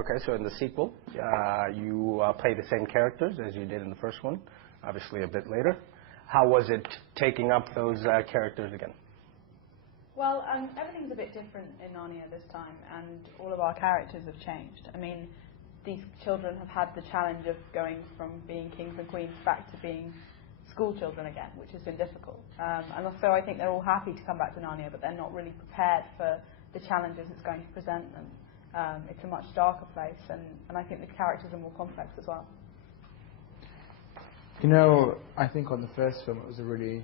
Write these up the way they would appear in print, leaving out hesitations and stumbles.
Okay, so in the sequel, you play the same characters as you did in the first one, obviously a bit later. How was it taking up those characters again? Well, everything's a bit different in Narnia this time, and all of our characters have changed. I mean, these children have had the challenge of going from being kings and queens back to being school children again, which has been difficult. And so I think they're all happy to come back to Narnia, but they're not really prepared for the challenges it's going to present them. It's a much darker place, and I think the characters are more complex as well. You know, I think on the first film it was a really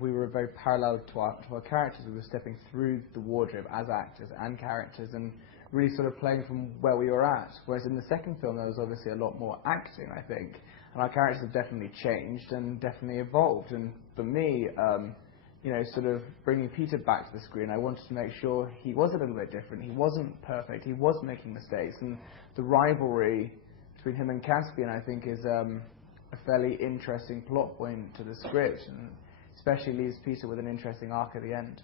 we were very parallel to our characters. We were stepping through the wardrobe as actors and characters and really sort of playing from where we were at. Whereas in the second film there was obviously a lot more acting, I think. And our characters have definitely changed and definitely evolved. And for me, you know, sort of bringing Peter back to the screen, I wanted to make sure he was a little bit different. He wasn't perfect. He was making mistakes. And the rivalry between him and Caspian, I think, is a fairly interesting plot point to the script. And especially leaves Peter with an interesting arc at the end.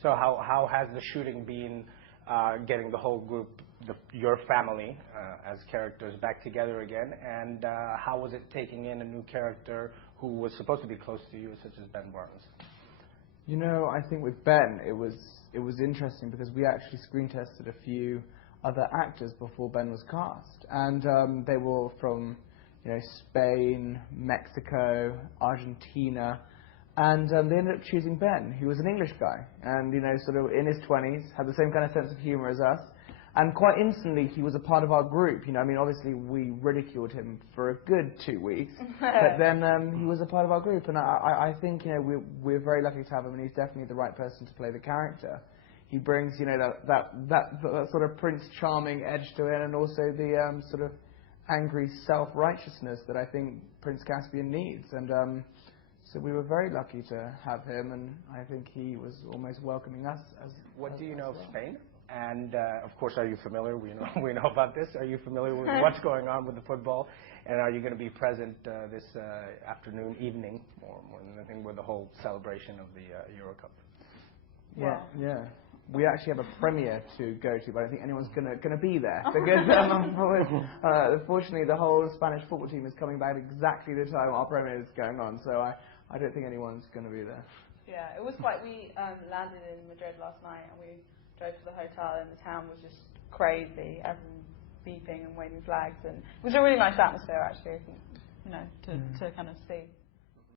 So how has the shooting been getting the whole group, your family, as characters back together again? And how was it taking in a new character who was supposed to be close to you, such as Ben Barnes? You know, I think with Ben, it was interesting because we actually screen tested a few other actors before Ben was cast. And they were from, you know, Spain, Mexico, Argentina, and they ended up choosing Ben, who was an English guy, and, you know, sort of in his 20s, had the same kind of sense of humour as us, and quite instantly he was a part of our group. You know, I mean, obviously we ridiculed him for a good 2 weeks, but then he was a part of our group, and I think, you know, we're very lucky to have him, and he's definitely the right person to play the character. He brings, you know, that sort of Prince Charming edge to it, and also the sort of angry self-righteousness that I think Prince Caspian needs. And so we were very lucky to have him, and I think he was almost welcoming us. What do you know of Spain? And of course, are you familiar? We know about this. Are you familiar with what's going on with the football? And are you going to be present this afternoon, evening, more than anything, with the whole celebration of the Euro Cup? Well, yeah. We actually have a premiere to go to, but I don't think anyone's going to be there. Because unfortunately, the whole Spanish football team is coming back at exactly the time our premiere is going on, so I don't think anyone's going to be there. Yeah, it was quite... We landed in Madrid last night, and we drove to the hotel, and the town was just crazy. Everyone beeping and waving flags, and it was a really nice atmosphere, actually, I think, you know, to kind of see.